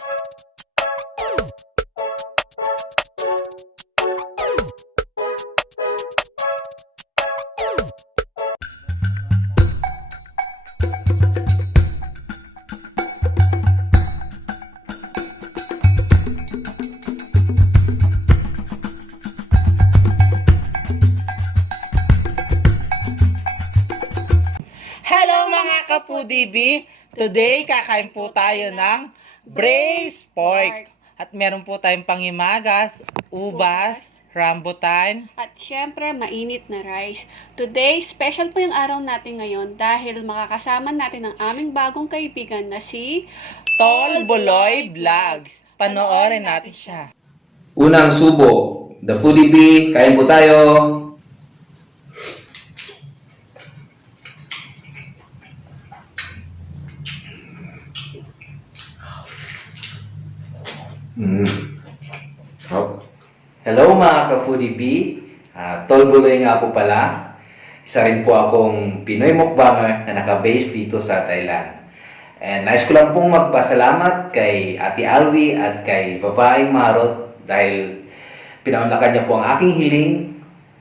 Hello mga kapudibi! Today, kakain po tayo ng braised pork. At meron po tayong pangimagas, ubas, rambutan. At syempre, mainit na rice. Today, special po yung araw natin ngayon dahil makakasama natin ang aming bagong kaibigan na si Tol Buloy Vlogs. Panoorin natin siya. Unang subo, The Foodie Bee, kain po tayo. Hello mga ka-Foodie Bee, Tol Buloy nga po pala. Isa rin po akong Pinoy mukbanger na naka-base dito sa Thailand. And nais ko lang pong magpasalamat kay Ate Alwi at kay Babaeng Marot dahil pinaunlakan niya po ang aking hiling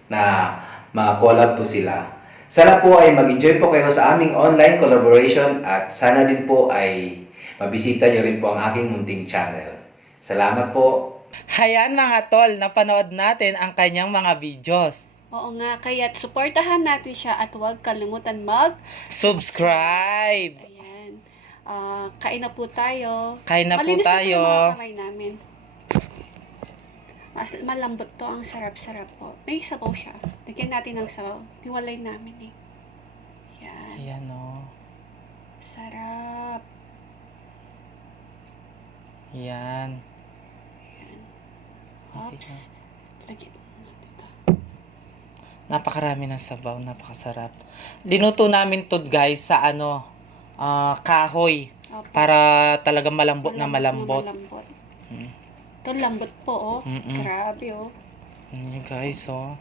na makakolab po sila. Sana po ay mag-enjoy po kayo sa aming online collaboration at sana din po ay mabisita niyo rin po ang aking munting channel. Salamat po. Hayan mga tol, napanood natin ang kanyang mga videos. Oo nga, kaya't suportahan natin siya at huwag kalimutan Subscribe! Ayan. Kain na po tayo. Kain na po Malinis tayo. Na mga kamay namin. Malambot to, ang sarap-sarap po. May sabaw siya. Lagyan natin ng sabaw. Hiwalay namin eh. Yan. Ayan o. Sarap. Yan. Oops. Lagyan natin ito. Napakarami ng sabaw, napakasarap. Linuto namin to guys sa kahoy. Opo. Para talaga malambot na malambot. Malambot. Mm. Ito lambot po oh. Mm-mm. Grabe oh. Yan guys oh.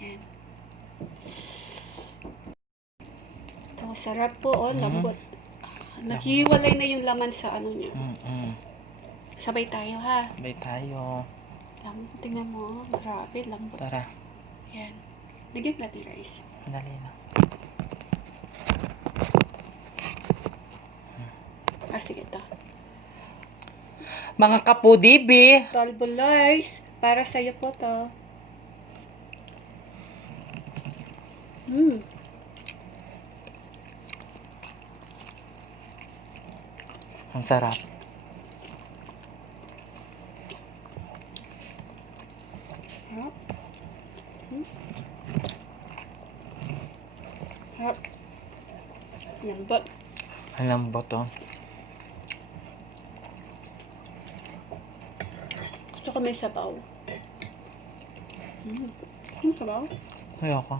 Yan. Ito, sarap po oh, lambot. Naghiwalay na yung laman sa ano niya. Sabay tayo ha. Sabay tayo. Tingnan mo, grabe, lambot. Tara. Yan. Lagyan natin rice. Madali na. Sige ito. Mga kapudibi, Tol Buloy, para sa'yo po to. ang sarap. Harap. Harap. Lambot. Ang lambot oh. Gusto ko may sabaw. Ano sabaw? Ayoko.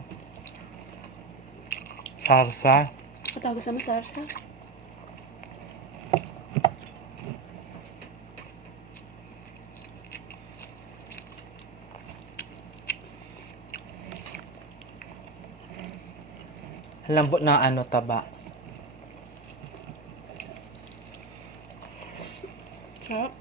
Sarsa. Patawag sa masarsa. Lambot ng taba. Sarap.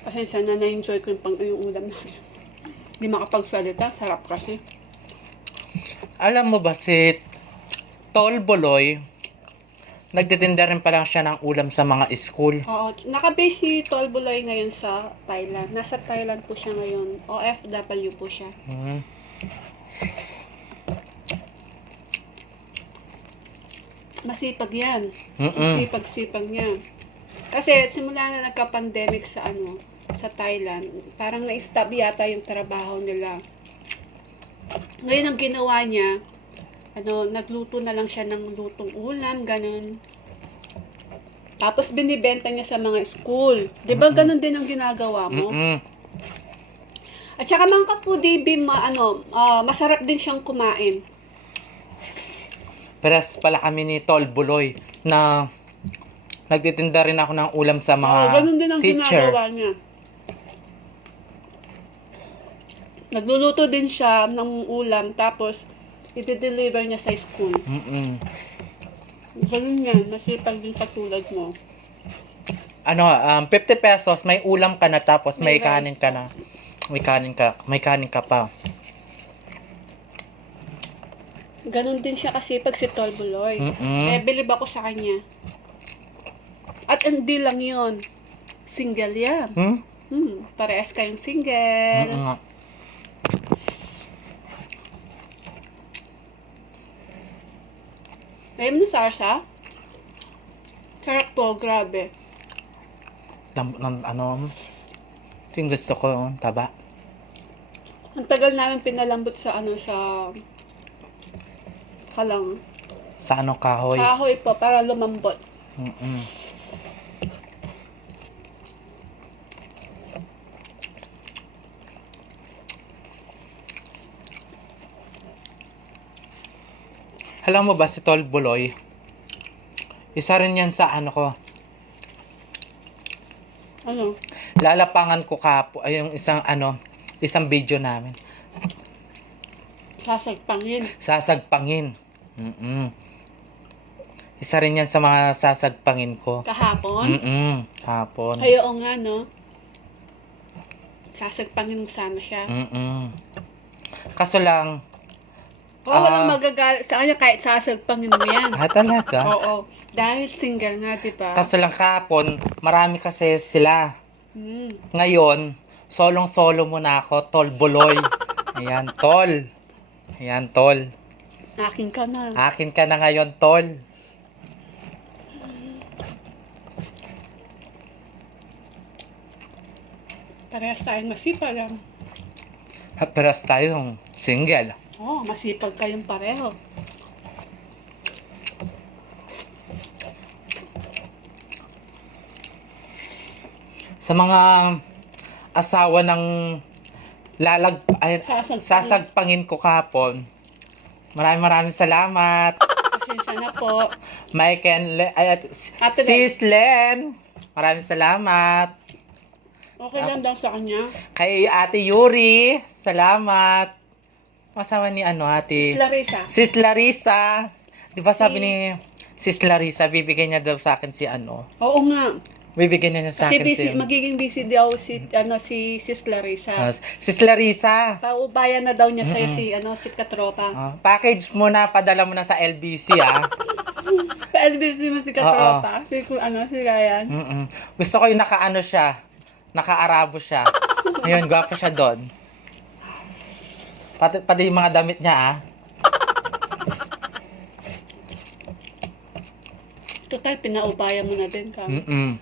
Pasensya na na-enjoy ko yung ulam namin. Hindi makapagsalita. Sarap kasi. Alam mo ba si Tol Buloy, nagtitinda rin pa lang siya ng ulam sa mga school. Oo. Nakabase si Tol Buloy ngayon sa Thailand. Nasa Thailand po siya ngayon. OFW po siya. Masipag yan. Masipag-sipag niya. Kasi simula na nagka-pandemic sa sa Thailand, parang na-stop yata yung trabaho nila. Ngayon ang ginawa niya, nagluto na lang siya ng lutong ulam, ganun. Tapos binibenta niya sa mga school. 'Di ba ganun din ang ginagawa mo? At saka mga kapudibi, masarap din siyang kumain. Pares pala kami ni Tol Buloy na nagtitinda rin ako ng ulam sa mga Oo, ganun din ang teacher. ginagawa niya. Nagluluto din siya ng ulam, tapos i-deliver niya sa school. Mm-mm. Ganun yan, masipag din katulad mo. Ano, 50 pesos, may ulam ka na tapos may May rice. kanin ka na. May kanin ka pa. Ganun din siya kasipag si Tol Buloy. Mm-mm. Kaya bilib ako sa kanya. At hindi lang yun. Single yan. Parehas kayong single. Mm-mm. Ayaw mo na sarsa? Sarap po, grabe. Ano, ito yung gusto ko, taba. Ang tagal namin pinalambot sa kalang. Sa ano, kahoy. Kahoy po, para lumambot. Mm-mm. Alam mo ba si Tol Buloy? Isa rin yan sa ano ko. Ano? Lalapangan ko kapo ay yung isang video namin. Sasagpangin. Sasagpangin. Mm-mm. Isa rin yan sa mga sasagpangin ko. Kahapon? Mm-mm. Hapon. Ay, oo nga, no? Sasagpangin mo sana siya. Mm-mm. Kaso lang, Oo, walang magagalit sa kanya kahit sasagpangin mo yan. talaga. Oo. Dahil single nga, di ba? Kaso lang kahapon, marami kasi sila. Hmm. Ngayon, solong-solo muna ako, Tol Buloy. Ayan, Tol. Ayan, Tol. Akin ka na. Akin ka na ngayon, Tol. Parehas tayong masipag. At paras tayong single. Oo, masipag kayong pareho. Sa mga asawa ng Sasagpangin. sasagpangin ko kahapon, maraming salamat. Pasensya na po. Mike and Ate Sis Len, maraming salamat. Okay lang daw sa kanya. Kay Ate Yuri, salamat. Asawa ni ate? Sis Larissa. Sis Larissa. Di ba sabi Si- ni Sis Larissa, bibigyan niya daw sa akin si Oo nga. Bibigyan niya sa Kasi akin busy, si magiging busy daw si Sis Larissa. Sis Larissa. Paubayan na daw niya sa'yo Mm-mm. si Katropa. Package mo na, padala mo na sa LBC Pa-LBC mo si Katropa. Si Ryan. Mm-mm. Gusto ko yung naka-ano siya, naka-Arabo siya. Ayun, gwapo siya doon. Pati yung mga damit niya Total, pinaubayan mo na din ka. Mm-mm.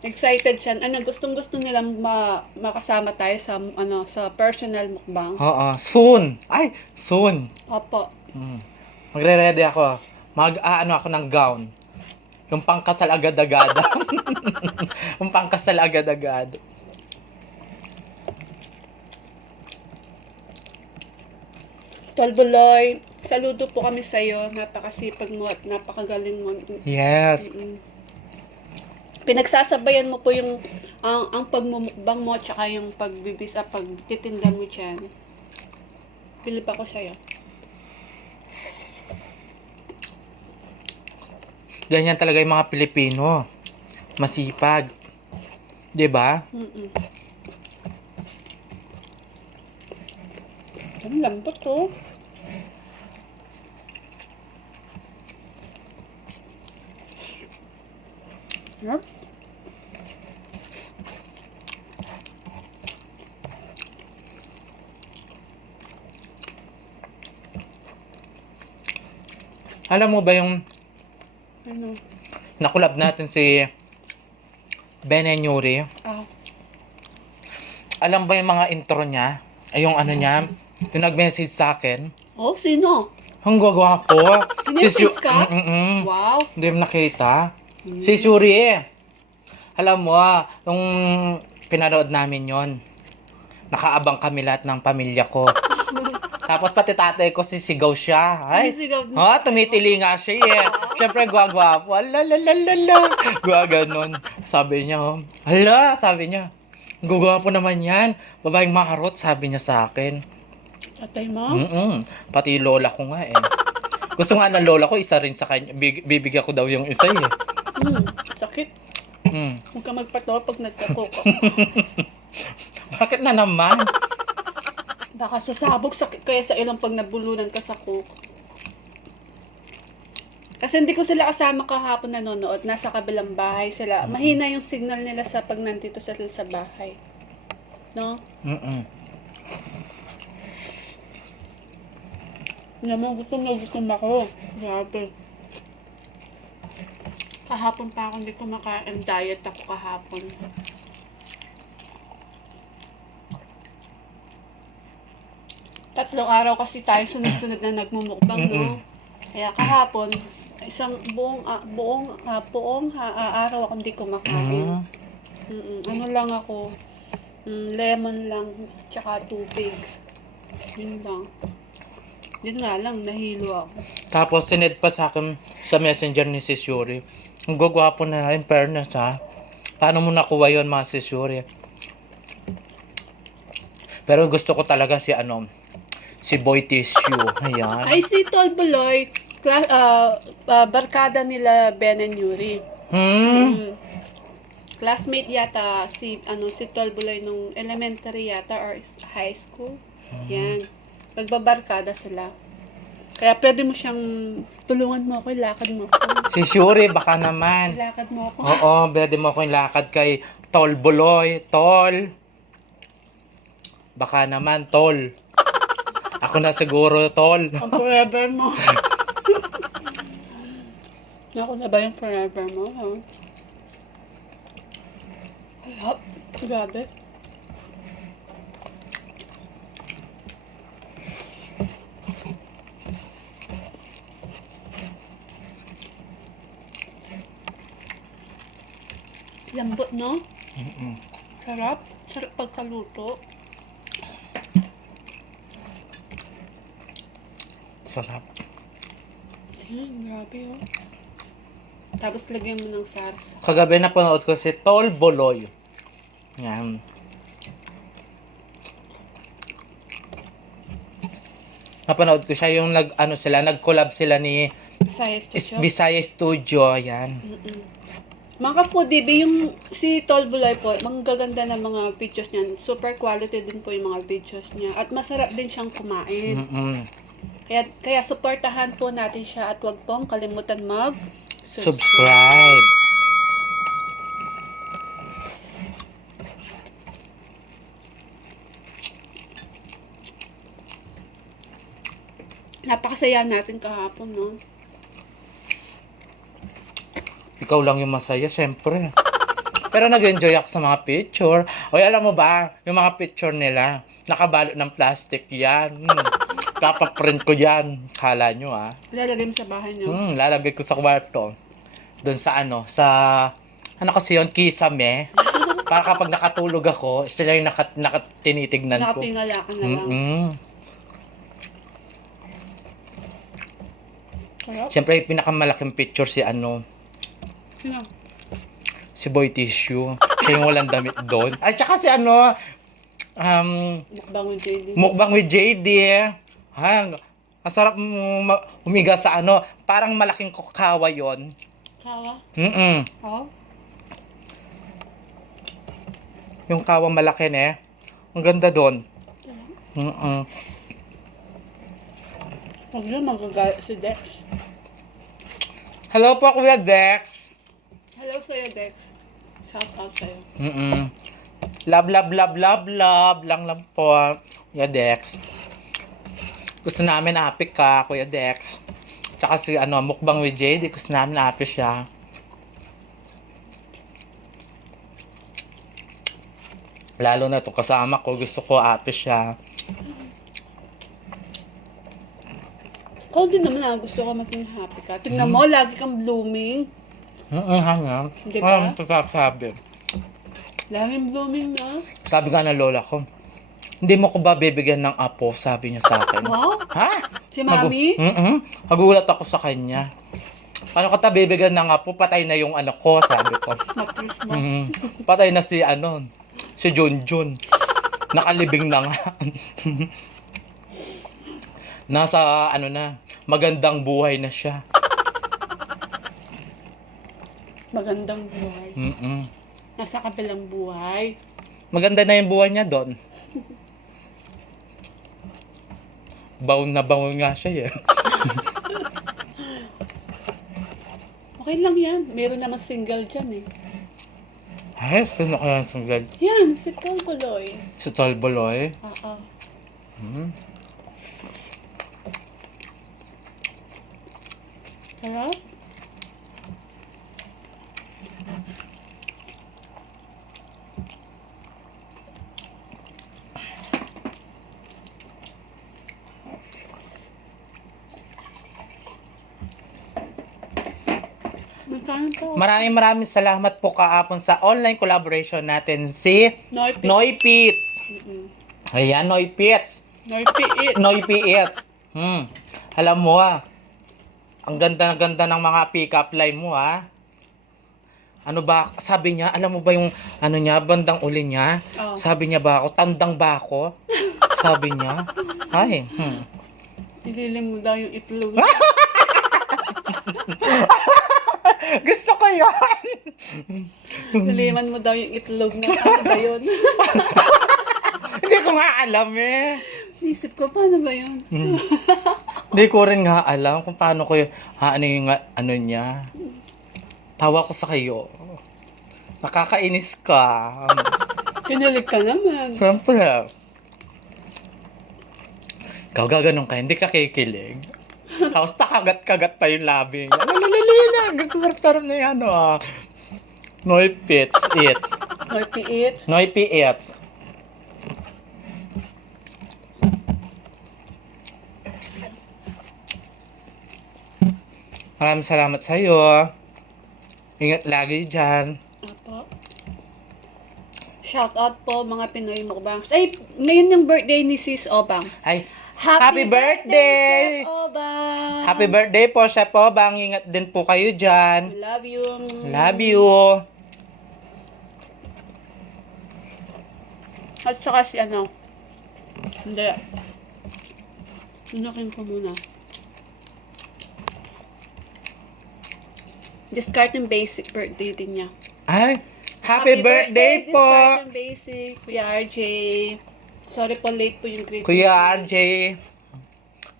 Excited siya. Gustong-gusto nilang makasama tayo sa personal mukbang. Oo, soon. Ay, soon. Opo. Magre-ready ako. Ako ng gown. Yung pangkasal agad-agad. Yung pangkasal agad-agad. Tol Buloy, saludo po kami sa iyo. Napakasipag mo at napakagaling mo. Yes. Mm-mm. Pinagsasabayan mo po yung ang pagmumukbang mo tsaka yung pagtitinda mo dyan. Bilib ako sa'yo. Ganyan talaga yung mga Pilipino. Masipag. 'Di ba? Ang lambot oh. Yep. Alam mo ba yung Ano? nakulab natin si Ben and Yuri? Ah. Alam ba yung mga intro niya? Ay, yung ano niya? Yung nag-message sa akin? Oh, sino? Ang gwapo. Sinessage ka? Mm-mm. Wow. Hindi mo nakita. Si Shuri. Alam mo, yung pinanood namin yon, nakaabang kami lahat ng pamilya ko. Tapos pati tatay ko sisigaw siya. Ay, Sumisigaw din. tumitili nga siya eh. Siyempre, gwagwapo. Alalalala. Gwaganon. Sabi niya, hala, sabi niya. Gugwapo naman yan. Babaeng maharot, sabi niya sa akin. Tatay mo? Pati lola ko nga eh. Gusto nga ng lola ko, isa rin sa kanya. Bibigyan ko daw yung isa eh. Sakit. Huwag ka magpatawa pag nagkakoko. Bakit na naman? Baka sasabog sakit kaya sa ilang pag nabulunan ka sa coke. Kasi hindi ko sila kasama kahapon nanonood. Nasa kabilang bahay sila. Mahina yung signal nila sa pag nandito sila sa bahay. No? Naman, gutom ako. Grabe. Kahapon pa ako hindi kumakain. Diet ako kahapon. Tatlong araw kasi tayo sunod-sunod na nagmumukbang, no? Kaya kahapon, isang buong araw ako hindi kumakain. Ano lang ako, lemon lang, tsaka tubig. Yun lang. Yun nga lang, nahilo ako. Tapos sined pa sa akin sa messenger ni Sis Yuri. Ang gagwapo na in fairness ha. Paano mo nakuha yun mga Sis Yuri? Pero gusto ko talaga si Boy Tissue. Ayan. Ay, si Tol Buloy, barkada nila Ben and Yuri. Classmate yata si Tol Buloy nung elementary yata or high school. Yan. Magbabarkada sila. Kaya pwede mo siyang tulungan mo ako, ilakad mo ako. Si Shuri, baka naman. Ilakad mo ako. Oo, pwede mo akong lakad kay Tol Buloy. Tol. Baka naman, Tol. Ako na siguro, Tol. Ang forever mo. Ako na ba yung forever mo? Ha? Alap. Grabe. Lambot, no? Sarap. Sarap pagkaluto. Sarap. Grabe, oh. Tapos lagyan mo ng SARS. Kagabi napanood ko si Tol Buloy. Yan. Napanood ko siya yung nag-collab sila ni Bisaya Studio. Bisaya Studio. Yan. Mga ka-foodie, yung si Tol Buloy po, manggaganda ng mga videos niya. Super quality din po yung mga videos niya. At masarap din siyang kumain. Kaya supportahan po natin siya at huwag pong kalimutan Subscribe. Napakasaya natin kahapon, no? Ikaw lang yung masaya, syempre. Pero nag-enjoy ako sa mga picture. O alam mo ba, yung mga picture nila, nakabalot ng plastic yan. Papaprint ko yan. Kala nyo Lalagay mo sa bahay niyo. Lalagay ko sa kwarto. Doon sa kasi yun, kisame. Para kapag nakatulog ako, sila yung tinitignan ko. Nakatingala ka na lang. Siyempre, yung pinakamalaking picture si si Boy Tissue. Siya yung walang damit doon. At saka si Mukbang with JD. Mukbang with JD. Masarap humiga sa parang malaking kawa yon. Kawa? Oh? Yung kawa malaki Ang ganda doon. Huwag yun, magagalit si Dex. Hello po, Kuya Dex. Hello sa'yo, Dex. Shout out sa'yo. Love, love, love, love, love lang po, Kuya Dex. Gusto namin apik ka, Kuya Dex. Tsaka si Mukbang with JD, gusto namin apik siya. Lalo na to kasama ko, gusto ko apik siya. Ikaw din naman gusto ko maging happy ka. Tingnan mo, lagi kang blooming. Di ba? Sabi. Laging blooming na. Sabi nga ng lola ko, Hindi mo ko ba bibigyan ng apo? Sabi niya sa akin. Wow! Ha? Si Mami? Nagulat ako sa kanya. Ano ka ta bibigyan ng apo? Patay na yung ano ko, sabi ko. Matris mo. Patay na si si Junjun. Nakalibing na nga. Nasa na, magandang buhay na siya. Magandang buhay. Nasa kabilang buhay. Maganda na yung buhay niya doon. Baon na baon nga siya eh. Okay lang yan. Meron naman single dyan eh. Ay, sino kaya ang single? Yan, si Tongkoloy. Si Tolboloy? Oo. Sarap? Magkano to? Maraming salamat po kaapon sa online collaboration natin si Noy Noy Pits. Ayan, Noy Pits. Piit. Noy Pits. Alam mo ang ganda ng mga pick-up line mo Ano ba, sabi niya, alam mo ba yung niya, bandang uli niya? Oh. Sabi niya ba ako, tandang ba ako? Sabi niya. Ay, Ililim mo daw yung itlog. Gusto ko yan. Niliman mo daw yung itlog mo. Ano ba yun? Hindi ko nga alam eh. Isip ko, paano ba yun? Hindi ko rin nga alam kung paano ko yung niya. Tawa ko sa kayo. Nakakainis ka. Kinilig ka naman. Siyempre. Ikaw gaganon ka, hindi ka kikilig. Tapos pakagat-kagat pa yung labi niya. Lalalalag! Sarap-sarap na yan Noy Pits. Noy Piit. Noy Pits. Maraming salamat sa iyo. Ingat lagi dyan. Apo. Shout out po mga Pinoy mukbangs. Ay, ngayon yung birthday ni Sis Obang. Ay, Happy birthday! Chef Obang! Happy birthday po, Chef Obang. Ingat din po kayo dyan. Love you. Love you. At saka si Hindi. Unakin ko muna. Discard and basic birthday din niya. Ay, happy birthday po! Discard and basic, Kuya RJ. Sorry po, late po yung greeting. Kuya RJ.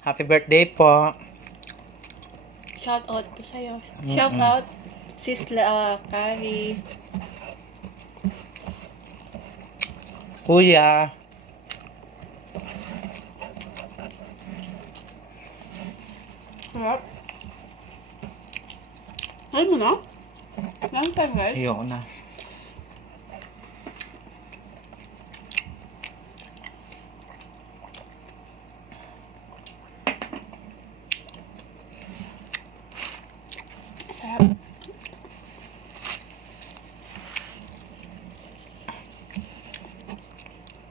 Happy birthday po. Shout out po sa'yo. Shout out, Sis Kari. Kuya. Sarap. Ay mo na? Lang time, right? Ayoko na. Sarap.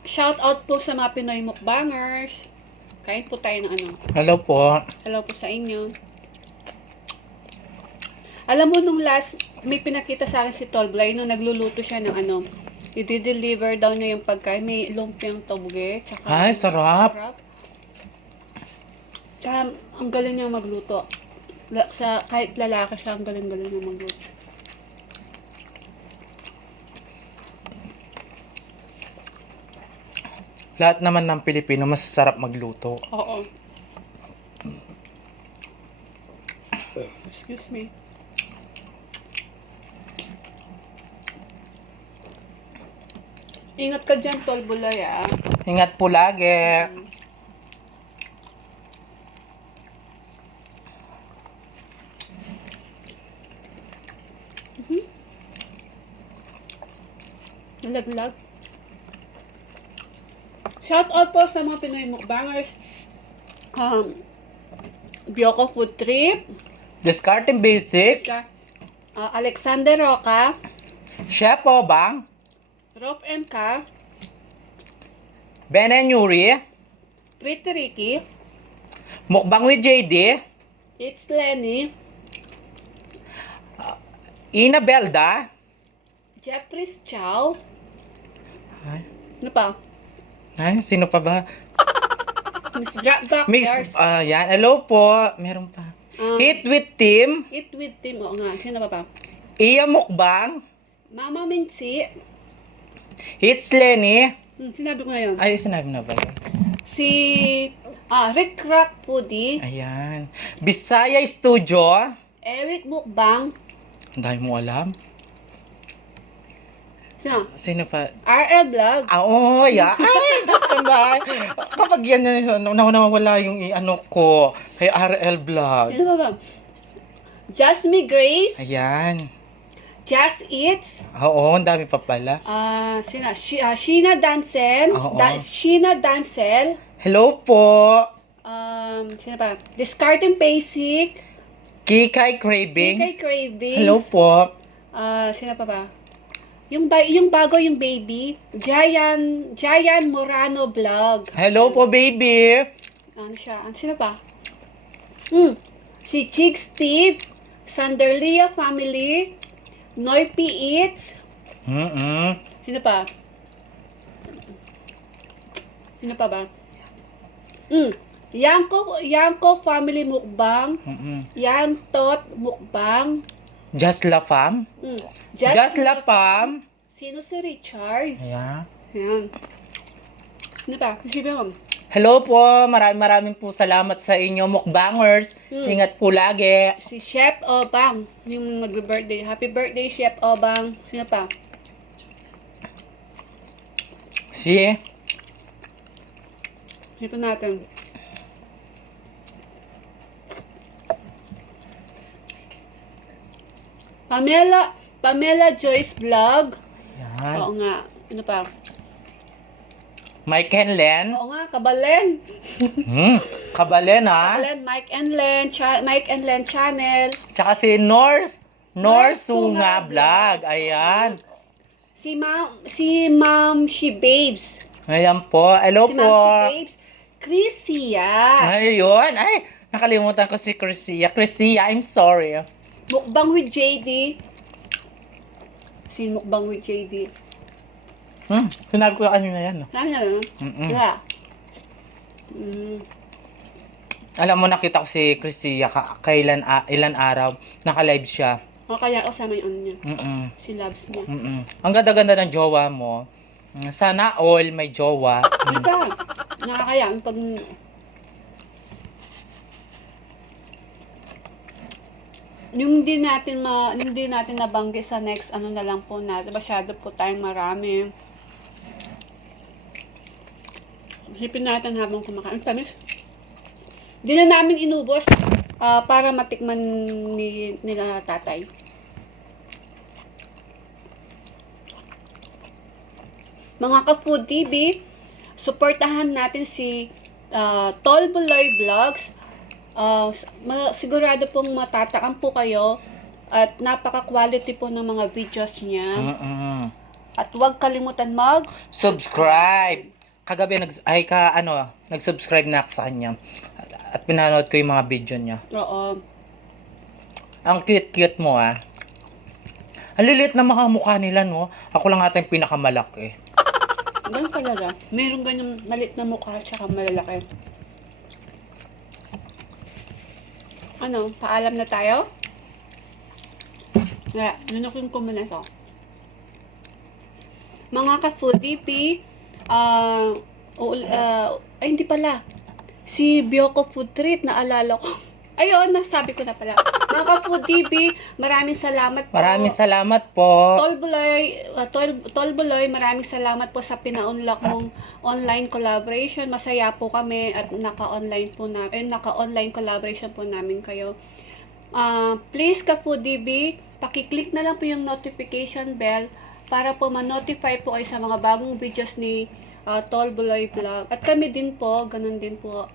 Shout out po sa mga Pinoy mukbangers. Kain po tayo ng Hello po. Hello po sa inyo. Alam mo nung may pinakita sa akin si Tolblay nung nagluluto siya ng i-deliver daw niya yung pagkain. May lumpiang tobge. Tsaka, Ay, sarap. Tsaka, ang galing niya magluto. Kahit lalaki siya, ang galing-galing niya magluto. Lahat naman ng Pilipino masasarap magluto. Oo. Excuse me. Ingat ka dyan, Tol Bulay, Ingat po lagi. Nalaglag. Shout out po sa mga Pinoy mukbangers. Bioko Food Trip. Discarding basic. Alexander Roca. Chef Obang. Rob and Ka. Ben and Yuri. Pretty Ricky. Mukbang with JD. It's Lenny. Ina Belda. Jeffrey's Chow. Ay, Ano pa? sino pa ba? Miss Dropback Miss, Yards. yan. Hello po. Meron pa. Hit with Team. Eat with Tim. Oo nga. Sino pa ba? Iya Mukbang. Mama Mincy. Hits Lenny. Sinabi ko ngayon. Ay, sinabi na ba yun? Si Rick Rock Pudi. Ayan. Bisaya Studio. Eric Mukbang. Ang dami mo alam. Sino? Sino pa? RL Vlog. Oo, yeah. Ay, gusto na. Kapag yan, nawawala yung ano ko. Kay RL Vlog. Sino pa ba? Jasmine Grace. Ayan. Just Eats. Oo, ang dami pa pala. Sheena Dancel. Oo. Sheena Dancel. Hello po. Sino pa? Discarding Basic. Kikay Craving. Kay Cravings. Hello po. Sino pa ba? Yung bago yung baby. Jayan Morano Vlog. Hello po, baby. Ano siya? Sino pa? Si Chick Steve. Sanderlia Family. Noipy Eats. Sino pa? Sino pa ba? Yanko Family Mukbang. Yan Tot Mukbang. Just La Fam. Just La Fam. Sino si Richard? Ayan. Ayan. Ano pa? Sige mo. Hello po. Maraming po salamat sa inyo, mukbangers. Ingat po lagi. Si Chef Obang. Yung mag-birthday. Happy birthday, Chef Obang. Sino pa? Si Sino pa natin? Pamela Joyce Vlog. Ayan. Oo nga. Ano pa? Mike and Len. Oo nga, Kabalen. Kabalen, ha? Kabalen, Mike and Len Channel. Tsaka si North Sunga Vlog. Ayan. Si Ma'am She Babes. Ayan po. Hello Si po. Ma'am She Babes. Chrisia. Ayun. Ay, nakalimutan ko si Chrisia. Chrisia, I'm sorry. Mukbang with JD. Si Mukbang with JD. Sinabi ko kanina yan. No? Sabi na yun? Yeah. Alam mo, nakita ko si Chrisia ilan araw. Naka-live siya. O kaya kasama yung ano niya. Si Loves niya. Ang ganda-ganda ng jowa mo. Sana all may jowa. Diba? Nakakaya. Pag... Yung hindi natin nabanggi sa next ano na lang po natin. Masyado po tayong marami. Hipin natin habang kumakain. Panis? Hindi na namin inubos para matikman nila tatay. Mga ka-Food TV, suportahan natin si Tol Buloy Vlogs. Sigurado pong matatakam po kayo at napaka-quality po ng mga videos niya. At huwag kalimutan Subscribe. Kagabi nag-subscribe na ako sa kanya. At pinanood ko yung mga video niya. Oo. Ang cute-cute mo, ah. Ang lilit na mga mukha nila, no? Ako lang ata yung pinakamalaki. Ganun talaga. Meron ganyang malit na mukha at saka malalaki. Ano? Paalam na tayo? Kaya, nunukin ko muna ito. Mga ka-Food TV, ay hindi pala. Si Bioco Food Trip, naalala ko. Ayun, nasabi ko na pala. Mga ka-Food TV, maraming salamat po. Maraming salamat po. Tol Buloy, maraming salamat po sa pina-unlock mong online collaboration. Masaya po kami at naka-online collaboration po namin kayo. Please ka-Food TV, pakiclick na lang po yung notification bell para po ma-notify po kayo sa mga bagong videos ni Tol Buloy Vlog. At kami din po, ganun din po.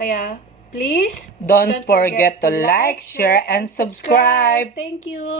Kaya, please, Don't forget to like, share, and subscribe. Thank you.